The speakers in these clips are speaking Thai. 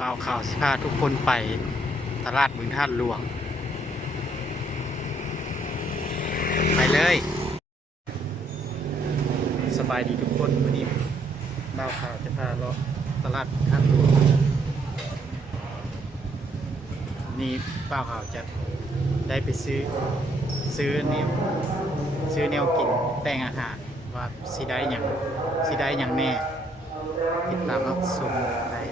บ่าวข่าวสิพาทุกคนไปตลาดบึงท่าหลวงไปเลยสบายดีทุกคนวันนี้บ่าวข่าวจะพาเลาะตลาดบึงท่าหลวงนี่บ่าวข่าวจะได้ไปซื้อแนวกินแต่งอาหารว่าสิได้อย่างแน่ติดตามรับชมได้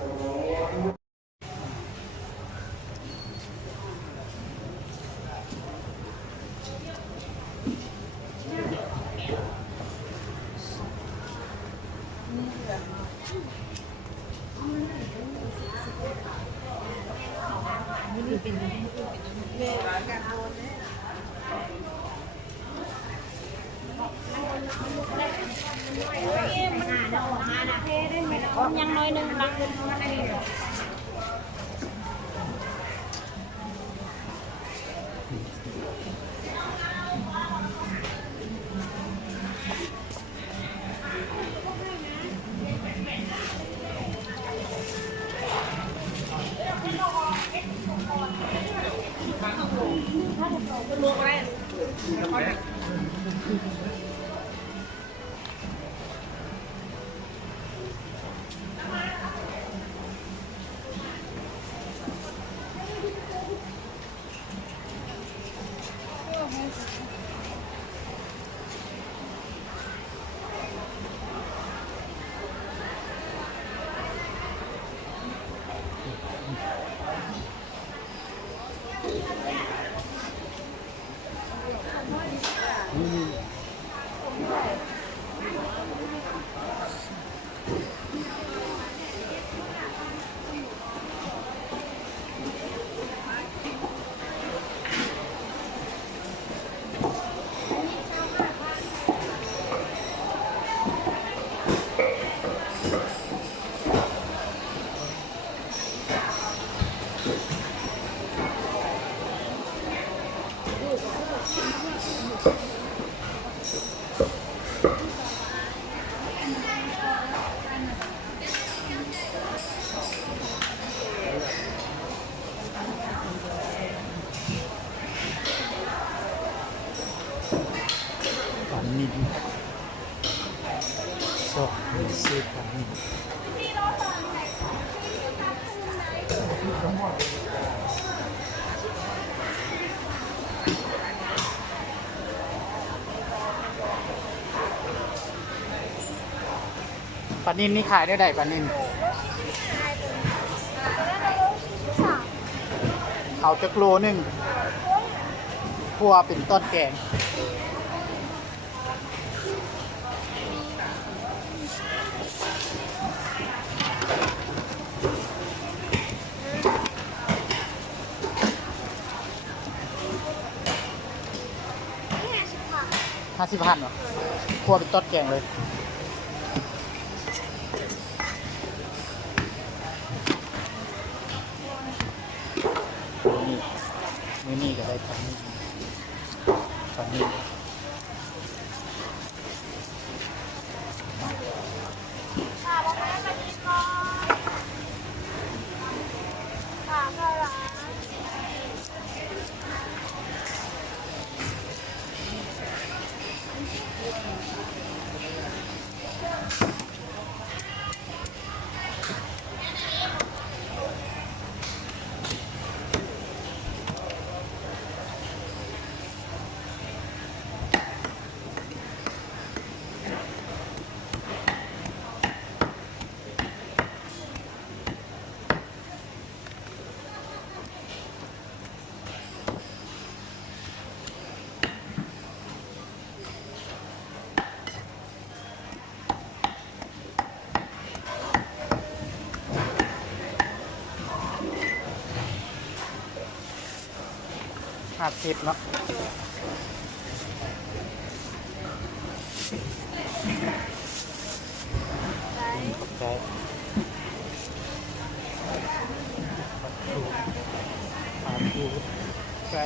ยังน้อยหนึ่งรังปันนินสดซื้อปันนินปันนินนี่ขายได้ไหนปันนินเอาจักโลนึงพัวเป็นต้นแกง50,000 เหรอครัวเป็นต้นแกงเลยนี่ก็ได้ปันนี่50เนาะขอบใจดูใกล้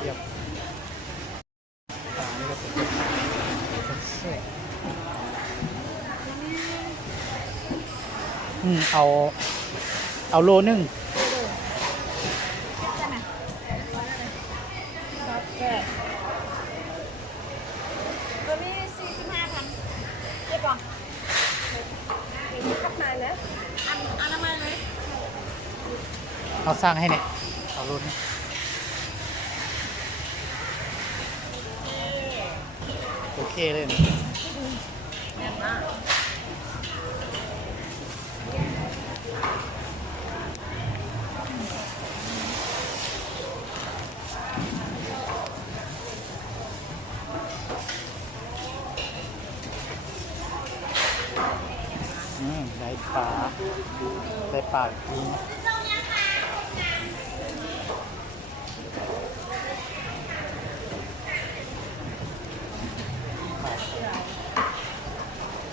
เรียบนี่ก็เป็นเส้นเอา เอาโลนึง จะไหนครับแกมี45,000เจ็บป่ะมีขับนายแล้วอันน้ำมันเลย เอาสร้างให้เนี่ยเอาโลนึงโอเคเลยนะ แน่นมาก ได้ปลาได้ปลาอีกทีนะ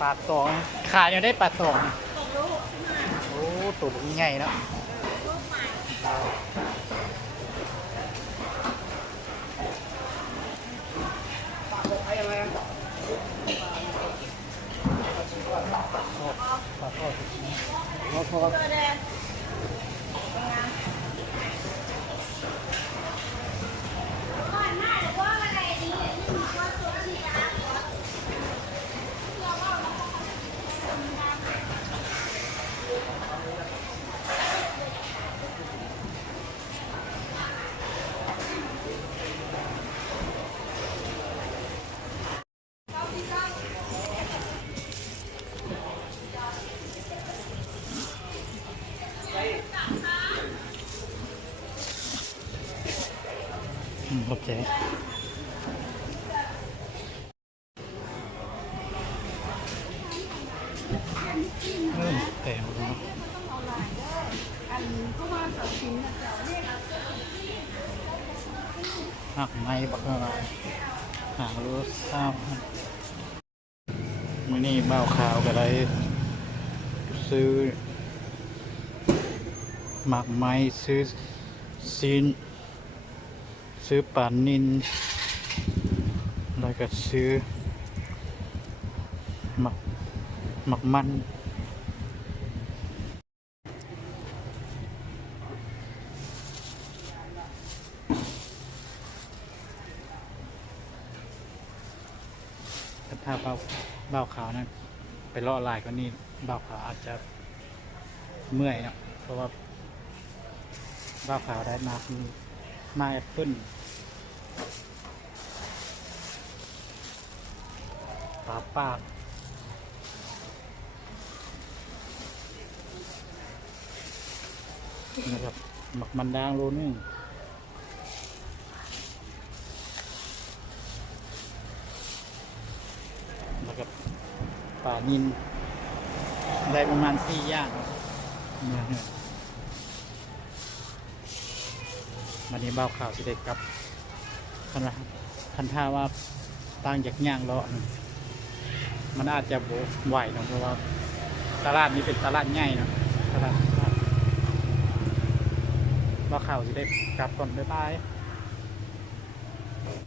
ปลาตองขายยังได้ปลาตองนะโอ้ตัวนี้ใหญ่เนอะปลาทอดปลาทอด โอเคแต่หักไม้บักอะไรหางรู้ทราบมื้อนี้เบ้าข่าวก็ได้ซื้อหมักไม้ซื้อซีนซื้อปลานินแล้วก็ซื้อหมักมันถ้าเบ้าขาวนั้นไปล่อลายก็นี่เบ้าขาวอาจจะเมื่อยเนาะเพราะว่าเบ้าขาวได้มาแอปเปิ้ลปลาปากนะครับหมักมันด่างโลนึงแล้วก็ปลานินได้ประมาณ4 อย่างเนี่ยวันนี้เบ้าข่าวสิเด็กกับคันท่าว่าตั้งจากย่างเลาะนี่มันอาจจะไหวเนาะเพราะว่าตลาดนี้เป็นตลาดใหญ่เนาะตลาดเบ้าข่าวสิเด็กกลับก่อนบ๊ายบาย